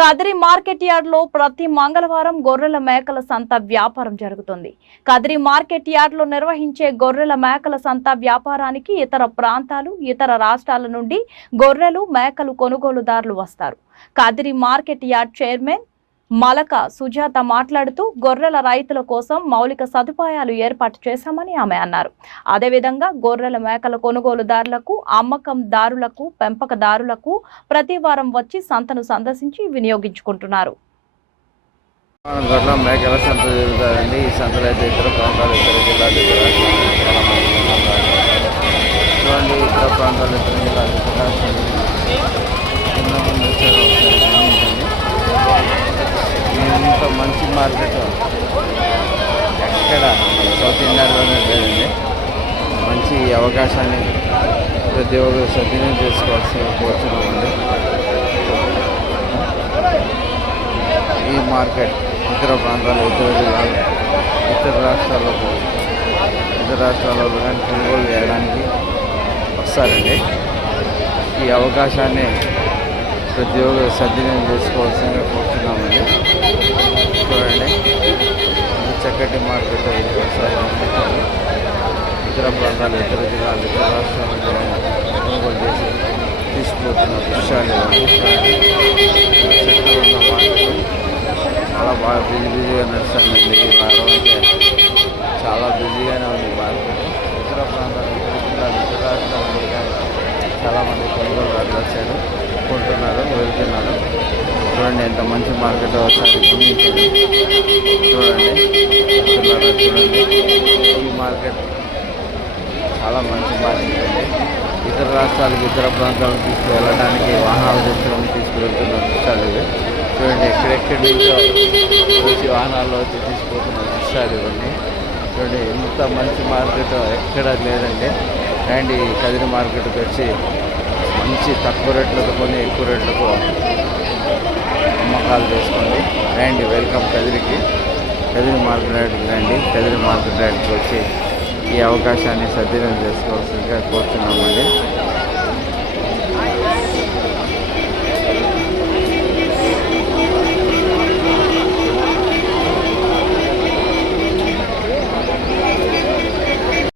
Kadiri market yard లో ప్రతి మంగళవారం గొర్రెల మేకల సంత వ్యాపారం జరుగుతుంది. కదిరి మార్కెట్ యార్డ్ లో నిర్వహించే గొర్రెల మేకల సంత వ్యాపారానికి ఇతర ప్రాంతాలు, ఇతర రాష్ట్రాల నుండి గొర్రెలు, మేకలు కొనుగోలుదారులు వస్తారు. Kadiri market yard chairman Malaka Sujatha మాట్లాడుతూ గొర్రెల రైతుల కోసం మౌలిక సదుపాయాలు ఏర్పాటు చేశామని ఆమె అన్నారు. అదేవిధంగా గొర్రెల మేకల కొనుగోలుదారులకు, అమ్మకందారులకు, పెంపకదారులకు ప్రతి వారం వచ్చి సంతను సందర్శించి వినియోగించుకుంటున్నారు. గొర్రెల మేకల సంత జరుగుతారండి. ఈ సంతలో అయితే ఇతర ప్రాంతాలు, ఇతర జిల్లాలు, చూడండి. ఇతర ప్రాంతాలు, ఇతర జిల్లాలు, ఎంతమంది వచ్చారో ఇంత మంచి మార్కెట్ ఎక్కడ సౌత్ ఇండియాలోనే లేదండి. మంచి అవకాశాన్ని ప్రతి ఒక్కరు సద్వినియోగం చేసుకోవాల్సిన కోరుతున్నామండి. ఈ మార్కెట్ ఇతర ప్రాంతాలు, ఇతర జిల్లాలు, ఇతర రాష్ట్రాల్లో కానీ కొనుగోలు చేయడానికి వస్తారండి. ఈ అవకాశాన్ని ప్రతి ఒక్కరు సద్వినియోగం చేసుకోవాల్సిందిగా కోరుతున్నామండి. చూడండి, చక్కటి మార్కెట్ ఇతర ప్రాంతాలు, ఇతర జిల్లాలు, ఇతర రాష్ట్రాలు కొనుగోలు చేసి తీసుకుపోతున్న దృశ్యాలు చాలా బాగా బిజీగా నడుస్తుందండి. ఈ వారం అయితే చాలా బిజీగానే ఉంది మార్కెట్. ఇతర ప్రాంతాలు, ఇతర జిల్లాలు, ఇతర రాష్ట్రాల నుండి కానీ చాలామంది కొనుగోలు వచ్చారు, కొంటున్నారు, వెళ్తున్నారు. చూడండి ఎంత మంచి మార్కెట్ ఒకసారి గమనించండి. చూడండి, ఈ మార్కెట్ చాలా మంచి మార్కెట్ అండి. ఇతర రాష్ట్రాలకు, ఇతర ప్రాంతాలకు తీసుకువెళ్ళడానికి వాహనాలు తీసుకువెళ్తున్న దృశ్యాలు ఇవి. చూడండి, ఎక్కడెక్కడి నుంచో వచ్చి వాహనాల్లో వచ్చి తీసుకుపోతున్న దృశ్యాలు ఇవన్నీ. చూడండి, ఎంత మంచి మార్కెట్ ఎక్కడ లేదండి. అండ్ ఈ కదిరి మార్కెట్కి వచ్చి మంచి తక్కువ రేట్లతో కొని ఎక్కువ రేట్లకు అమ్మకాలు చేసుకోండి. రండి, వెల్కమ్ కదిరికి. కదిరి మార్కెట్ యార్డ్కి రండి. కదిరి మార్కెట్ యార్డ్కి వచ్చి ఈ అవకాశాన్ని సద్వినియోగం చేసుకోవాల్సిందిగా కోరుతున్నాను.